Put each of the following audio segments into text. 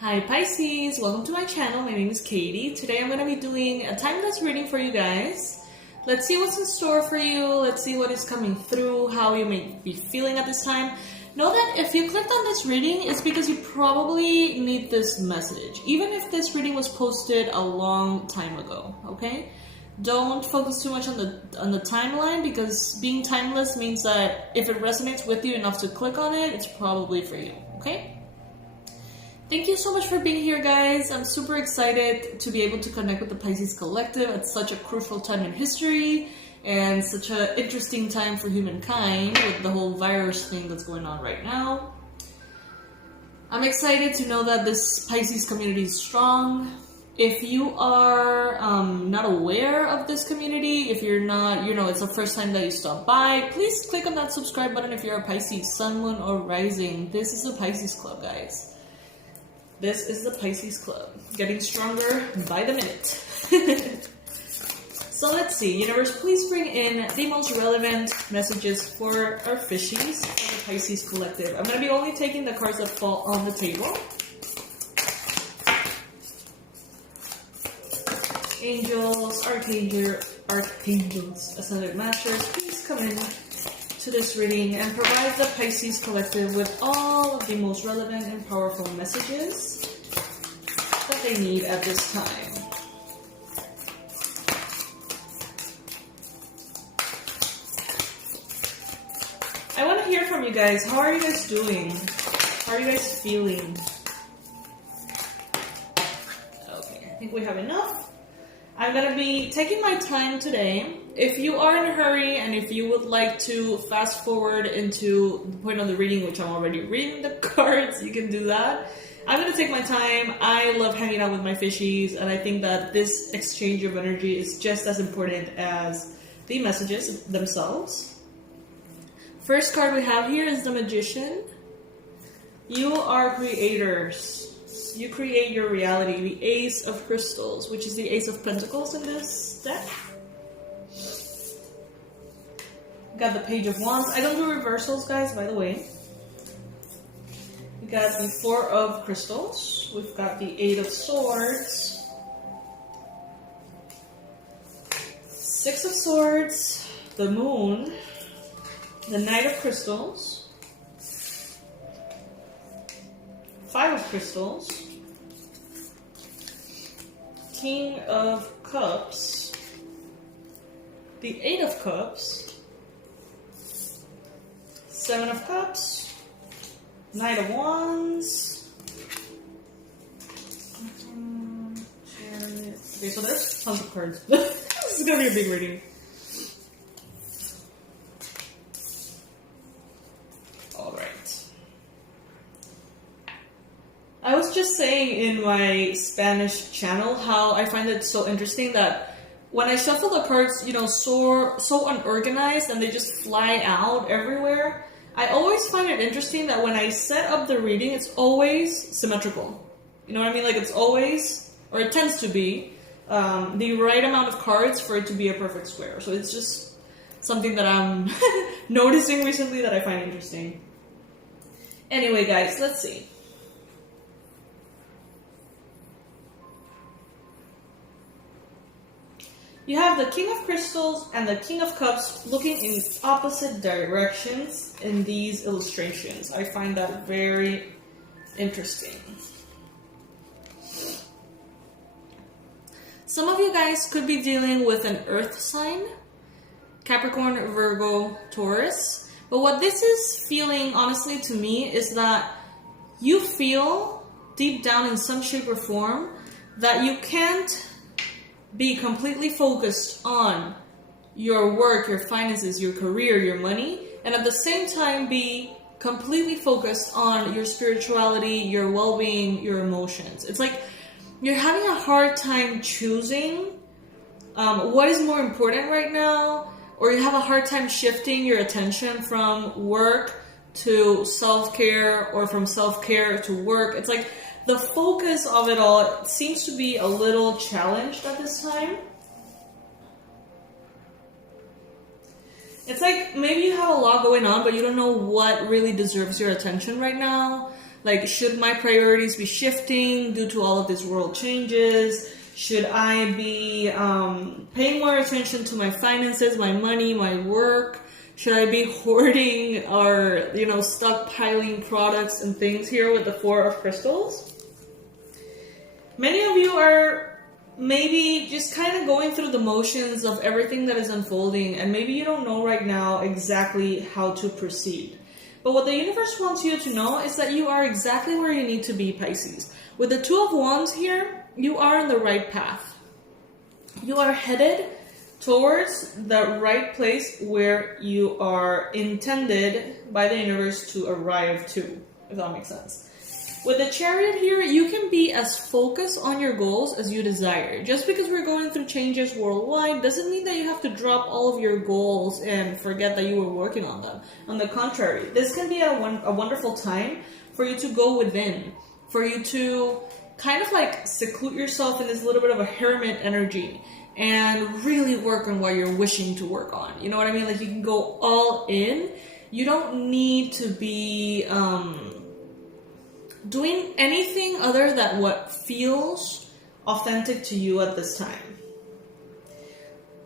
Hi Pisces, welcome to my channel. My name is Katie. Today I'm going to be doing a timeless reading for you guys. Let's see what's in store for you. Let's see what is coming through, how you may be feeling at this time. Know that if you clicked on this reading, it's because you probably need this message. Even if this reading was posted a long time ago, okay? Don't focus too much on the timeline, because being timeless means that if it resonates with you enough to click on it, it's probably for you, okay? Thank you so much for being here, guys. I'm super excited to be able to connect with the Pisces Collective at such a crucial time in history and such an interesting time for humankind with the whole virus thing that's going on right now. I'm excited to know that this Pisces community is strong. If you are not aware of this community, if you're not, it's the first time that you stop by, please click on that subscribe button if you're a Pisces, Sun, Moon, or Rising. This is the Pisces Club, guys. This is the Pisces Club, getting stronger by the minute. So let's see, universe, please bring in the most relevant messages for our fishies of the Pisces Collective. I'm going to be only taking the cards that fall on the table. Angels, archangels, ascended masters, please come in to this reading and provide the Pisces Collective with all of the most relevant and powerful messages that they need at this time. I want to hear from you guys. How are you guys doing? How are you guys feeling? Okay, I think we have enough. I'm going to be taking my time today. If you are in a hurry and if you would like to fast forward into the point of the reading, which I'm already reading the cards, you can do that. I'm going to take my time. I love hanging out with my fishies, and I think that this exchange of energy is just as important as the messages themselves. First card we have here is the Magician. You are creators. You create your reality. The Ace of Crystals, which is the Ace of Pentacles in this deck. Got the Page of Wands. I don't do reversals, guys, by the way. We got the Four of Crystals. We've got the Eight of Swords. Six of Swords. The Moon. The Knight of Crystals. Five of Crystals. King of Cups. The Eight of Cups. Seven of Cups. Knight of Wands. Okay, so there's tons of cards. This is gonna be a big reading. Alright. I was just saying in my Spanish channel how I find it so interesting that when I shuffle the cards, so unorganized and they just fly out everywhere, I always find it interesting that when I set up the reading, it's always symmetrical. You know what I mean? Like, it's always, or it tends to be, the right amount of cards for it to be a perfect square. So it's just something that I'm noticing recently that I find interesting. Anyway, guys, let's see. You have the King of Crystals and the King of Cups looking in opposite directions in these illustrations. I find that very interesting. Some of you guys could be dealing with an earth sign, Capricorn, Virgo, Taurus. But what this is feeling, honestly, to me, is that you feel deep down in some shape or form that you can't be completely focused on your work, your finances, your career, your money, and at the same time be completely focused on your spirituality, your well-being, your emotions. It's like you're having a hard time choosing what is more important right now, or you have a hard time shifting your attention from work to self-care or from self-care to work. It's like the focus of it all seems to be a little challenged at this time. It's like maybe you have a lot going on, but you don't know what really deserves your attention right now. Like, should my priorities be shifting due to all of these world changes? Should I be paying more attention to my finances, my money, my work? Should I be hoarding or, stockpiling products and things here with the Four of Crystals? Many of you are maybe just kind of going through the motions of everything that is unfolding, and maybe you don't know right now exactly how to proceed. But what the universe wants you to know is that you are exactly where you need to be, Pisces. With the Two of Wands here, you are on the right path. You are headed towards the right place where you are intended by the universe to arrive to, if that makes sense. With the Chariot here, you can be as focused on your goals as you desire. Just because we're going through changes worldwide doesn't mean that you have to drop all of your goals and forget that you were working on them. On the contrary, this can be a wonderful time for you to go within, for you to kind of like seclude yourself in this little bit of a hermit energy and really work on what you're wishing to work on. You know what I mean? Like, you can go all in. You don't need to be doing anything other than what feels authentic to you at this time.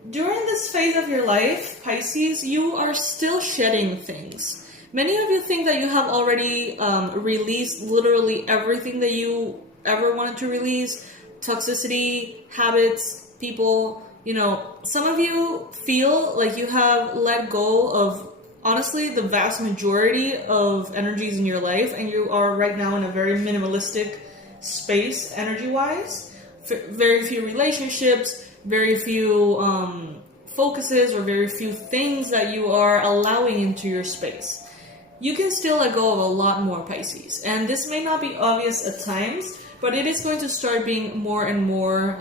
During this phase of your life, Pisces, you are still shedding things. Many of you think that you have already released literally everything that you ever wanted to release. Toxicity, habits, people. Some of you feel like you have let go of, honestly, the vast majority of energies in your life, and you are right now in a very minimalistic space energy-wise. Very few relationships, very few focuses, or very few things that you are allowing into your space. You can still let go of a lot more, Pisces, and this may not be obvious at times, but it is going to start being more and more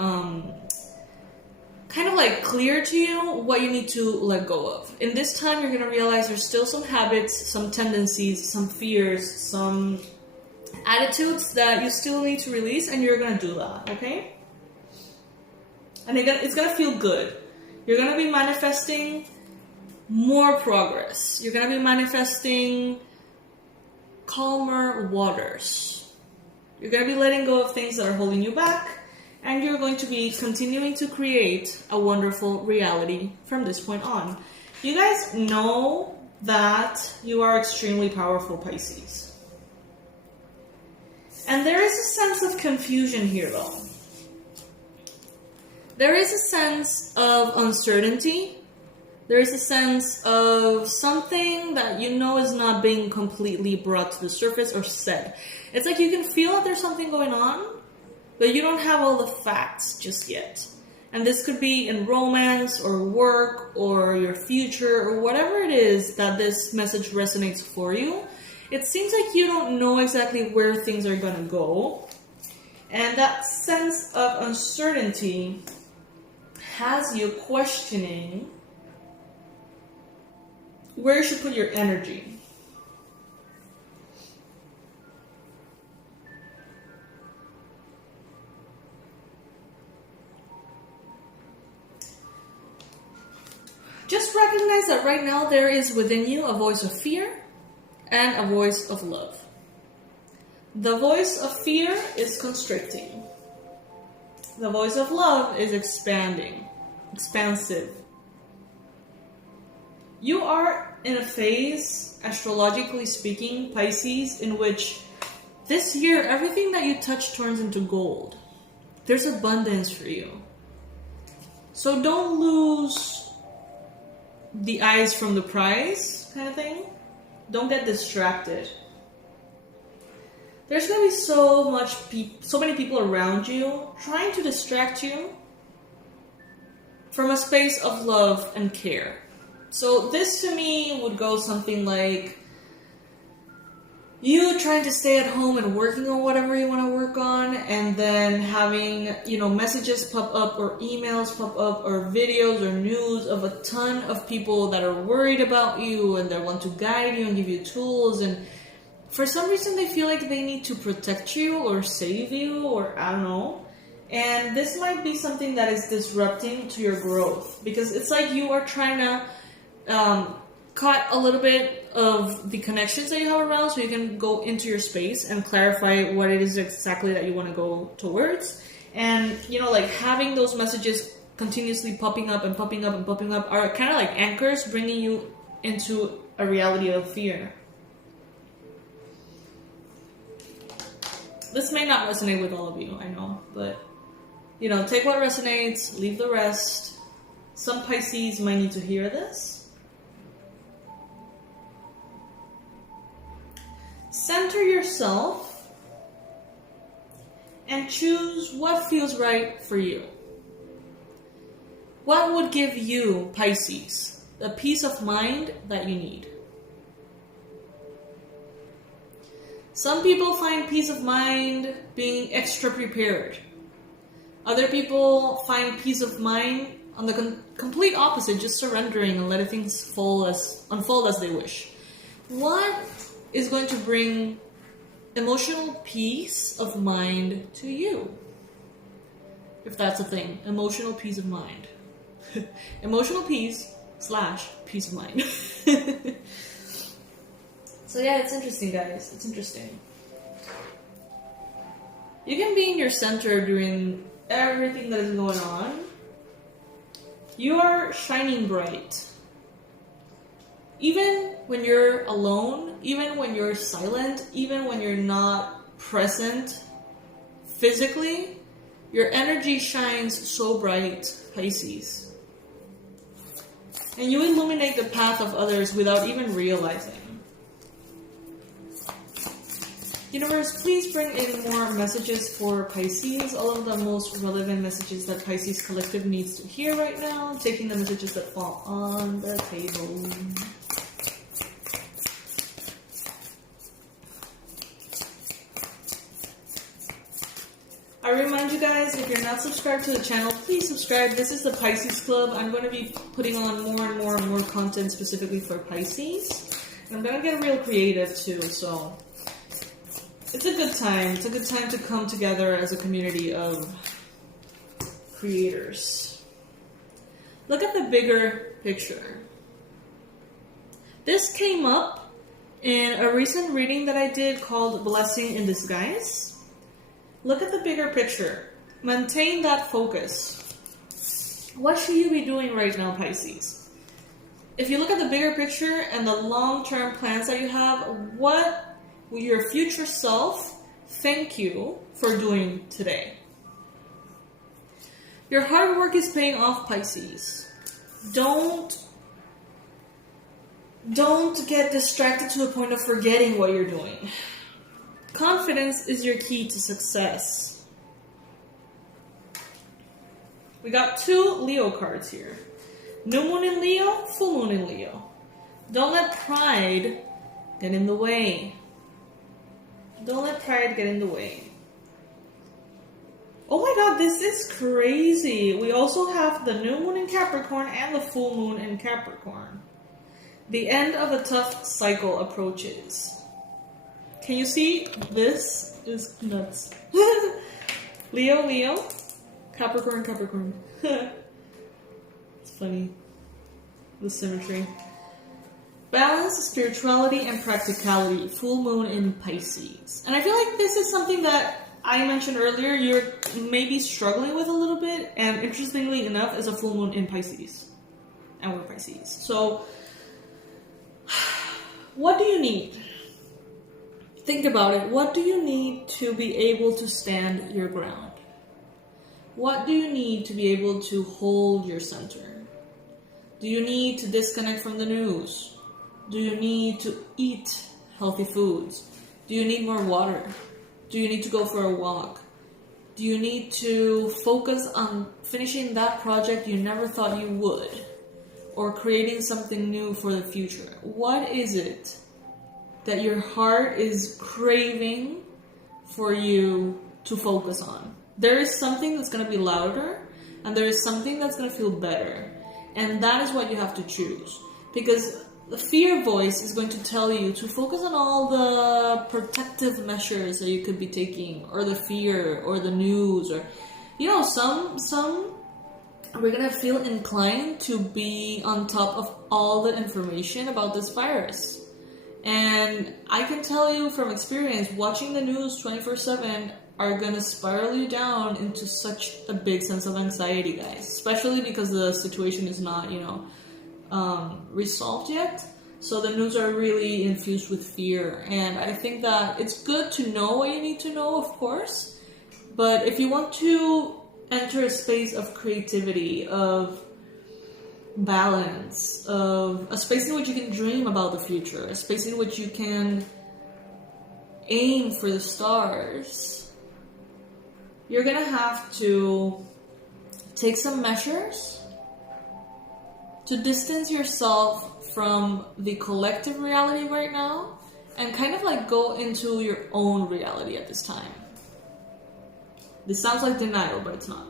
kind of like clear to you what you need to let go of. In this time, you're going to realize there's still some habits, some tendencies, some fears, some attitudes that you still need to release, and you're going to do that, okay? And it's going to feel good. You're going to be manifesting more progress. You're going to be manifesting calmer waters. You're going to be letting go of things that are holding you back, and you're going to be continuing to create a wonderful reality from this point on. You guys know that you are extremely powerful, Pisces. And there is a sense of confusion here, though. There is a sense of uncertainty. There is a sense of something that you know is not being completely brought to the surface or said. It's like you can feel that there's something going on, but you don't have all the facts just yet. And this could be in romance or work or your future or whatever it is that this message resonates for you. It seems like you don't know exactly where things are going to go. And that sense of uncertainty has you questioning where you should put your energy. Just recognize that right now there is within you a voice of fear and a voice of love. The voice of fear is constricting. The voice of love is expanding, expansive. You are in a phase, astrologically speaking, Pisces, in which this year everything that you touch turns into gold. There's abundance for you. So don't lose the eyes from the prize, kind of thing. Don't get distracted. There's going to be so many people around you trying to distract you from a space of love and care. So this to me would go something like you trying to stay at home and working on whatever you want to work on, and then having, messages pop up or emails pop up or videos or news of a ton of people that are worried about you and that want to guide you and give you tools, and for some reason they feel like they need to protect you or save you, or I don't know. And this might be something that is disrupting to your growth, because it's like you are trying to cut a little bit of the connections that you have around, so you can go into your space and clarify what it is exactly that you want to go towards. And, you know, like having those messages continuously popping up and popping up and popping up are kind of like anchors bringing you into a reality of fear. This may not resonate with all of you, I know, but, you know, take what resonates, leave the rest. Some Pisces might need to hear this. Center yourself and choose what feels right for you. What would give you, Pisces, the peace of mind that you need? Some people find peace of mind being extra prepared. Other people find peace of mind on the complete opposite, just surrendering and letting things unfold as they wish. What is going to bring emotional peace of mind to you? If that's a thing, emotional peace of mind. Emotional peace / peace of mind. So yeah, it's interesting, guys. It's interesting. You can be in your center during everything that is going on. You are shining bright. Even when you're alone, even when you're silent, even when you're not present physically, your energy shines so bright, Pisces. And you illuminate the path of others without even realizing. Universe, please bring in more messages for Pisces, all of the most relevant messages that Pisces Collective needs to hear right now, taking the messages that fall on the table. I remind you guys, if you're not subscribed to the channel, please subscribe. This is the Pisces Club. I'm going to be putting on more and more and more content specifically for Pisces. And I'm going to get real creative too, so it's a good time. It's a good time to come together as a community of creators. Look at the bigger picture. This came up in a recent reading that I did called Blessing in Disguise. Look at the bigger picture. Maintain that focus. What should you be doing right now, Pisces? If you look at the bigger picture and the long-term plans that you have, what will your future self thank you for doing today? Your hard work is paying off, Pisces. Don't get distracted to the point of forgetting what you're doing. Confidence is your key to success. We got 2 Leo cards here. New moon in Leo, full moon in Leo. Don't let pride get in the way. Don't let pride get in the way. Oh my god, this is crazy. We also have the new moon in Capricorn and the full moon in Capricorn. The end of a tough cycle approaches. Can you see? This is nuts. Leo, Leo. Capricorn, Capricorn. It's funny. The symmetry. Balance, spirituality, and practicality. Full moon in Pisces. And I feel like this is something that I mentioned earlier you're maybe struggling with a little bit. And interestingly enough, is a full moon in Pisces. And we're Pisces. So, what do you need? Think about it. What do you need to be able to stand your ground? What do you need to be able to hold your center? Do you need to disconnect from the news? Do you need to eat healthy foods? Do you need more water? Do you need to go for a walk? Do you need to focus on finishing that project you never thought you would? Or creating something new for the future? What is it that your heart is craving for you to focus on? There is something that's going to be louder, and there is something that's going to feel better. And that is what you have to choose. Because the fear voice is going to tell you to focus on all the protective measures that you could be taking, or the fear, or the news, or, you know, some we're going to feel inclined to be on top of all the information about this virus. And I can tell you from experience, watching the news 24/7 are gonna spiral you down into such a big sense of anxiety, guys. Especially because the situation is not, resolved yet. So the news are really infused with fear. And I think that it's good to know what you need to know, of course. But if you want to enter a space of creativity, of balance, of a space in which you can dream about the future, a space in which you can aim for the stars, you're gonna have to take some measures to distance yourself from the collective reality right now and kind of like go into your own reality at this time. This sounds like denial, but it's not.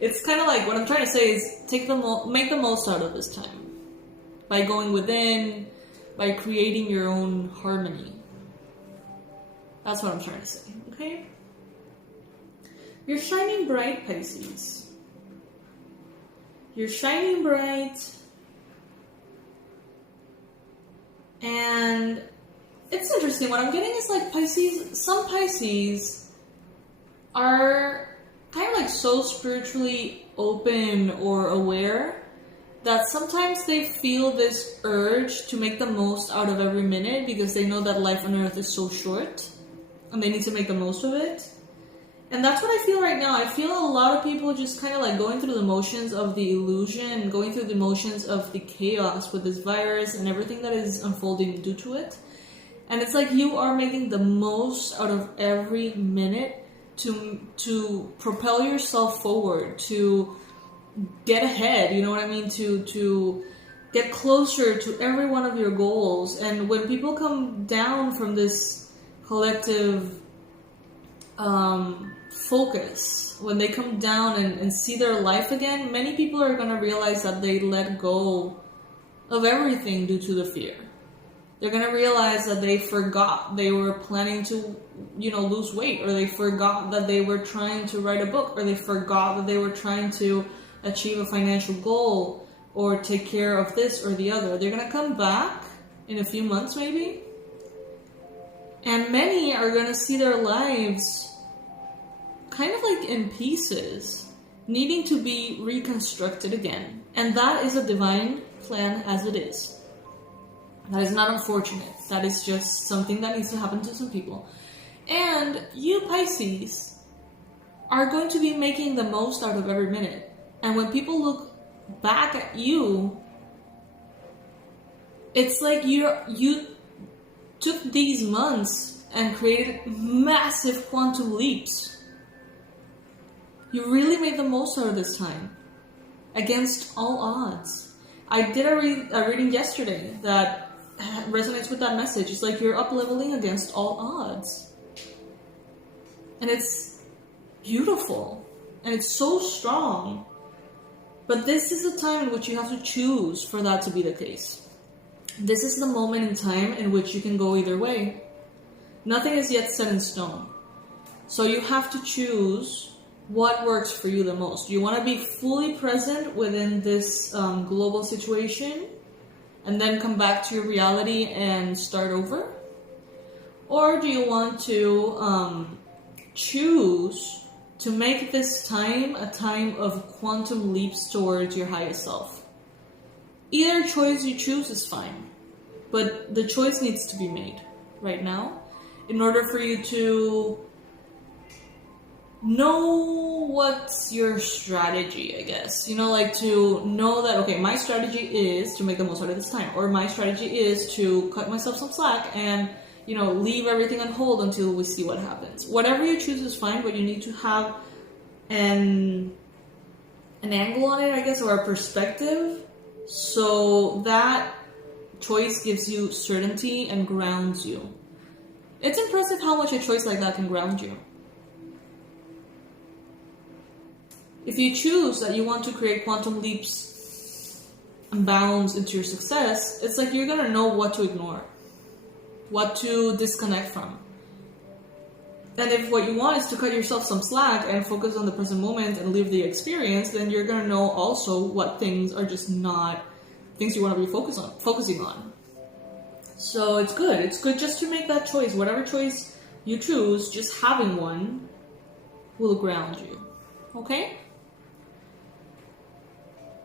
It's kind of like, what I'm trying to say is make the most out of this time by going within, by creating your own harmony. That's what I'm trying to say, okay? You're shining bright, Pisces. You're shining bright. And it's interesting. What I'm getting is like Pisces, some Pisces are kind of like so spiritually open or aware that sometimes they feel this urge to make the most out of every minute because they know that life on earth is so short and they need to make the most of it. And that's what I feel right now. I feel a lot of people just kind of like going through the motions of the illusion, going through the motions of the chaos with this virus and everything that is unfolding due to it. And it's like you are making the most out of every minute to propel yourself forward, to get ahead, you know what I mean? To get closer to every one of your goals. And when people come down from this collective focus, when they come down and see their life again, many people are going to realize that they let go of everything due to the fear. They're going to realize that they forgot they were planning to, lose weight, or they forgot that they were trying to write a book, or they forgot that they were trying to achieve a financial goal or take care of this or the other. They're going to come back in a few months maybe, and many are going to see their lives kind of like in pieces, needing to be reconstructed again. And that is a divine plan as it is. That is not unfortunate. That is just something that needs to happen to some people. And you, Pisces, are going to be making the most out of every minute. And when people look back at you, it's like you took these months and created massive quantum leaps. You really made the most out of this time, against all odds. I did a reading yesterday that resonates with that message. It's like you're up-leveling against all odds. And it's beautiful. And it's so strong. But this is a time in which you have to choose for that to be the case. This is the moment in time in which you can go either way. Nothing is yet set in stone. So you have to choose what works for you the most. Do you want to be fully present within this global situation and then come back to your reality and start over? Or do you want to choose to make this time a time of quantum leaps towards your highest self? Either choice you choose is fine, but the choice needs to be made right now in order for you to know what's your strategy, I guess. To know that, okay, my strategy is to make the most out of this time, or my strategy is to cut myself some slack and, leave everything on hold until we see what happens. Whatever you choose is fine, but you need to have an angle on it, I guess, or a perspective, so that choice gives you certainty and grounds you. It's impressive how much a choice like that can ground you. If you choose that you want to create quantum leaps and bounds into your success, it's like you're going to know what to ignore, what to disconnect from. And if what you want is to cut yourself some slack and focus on the present moment and live the experience, then you're going to know also what things are just not things you want to be focusing on. So it's good. It's good just to make that choice. Whatever choice you choose, just having one will ground you. Okay?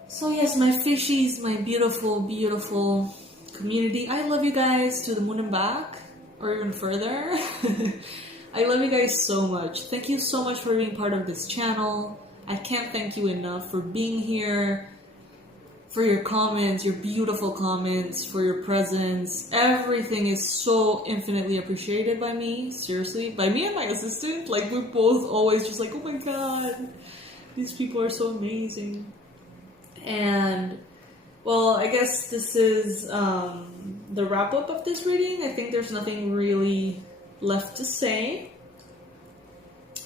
So yes, my fishies, my beautiful, beautiful community. I love you guys to the moon and back, or even further. I love you guys so much. Thank you so much for being part of this channel. I can't thank you enough for being here, for your comments, your beautiful comments, for your presence. Everything is so infinitely appreciated by me, seriously. By me and my assistant. Like, we're both always just like, oh my god, these people are so amazing. And, well, I guess this is the wrap-up of this reading. I think there's nothing really left to say,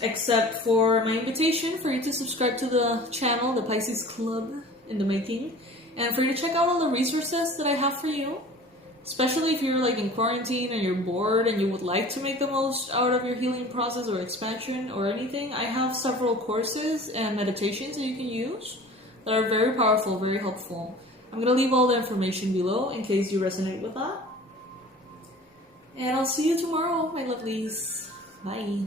except for my invitation for you to subscribe to the channel, the Pisces Club in the making, and for you to check out all the resources that I have for you, especially if you're like in quarantine and you're bored and you would like to make the most out of your healing process or expansion or anything. I have several courses and meditations that you can use that are very powerful, very helpful. I'm going to leave all the information below in case you resonate with that. And I'll see you tomorrow, my lovelies. Bye.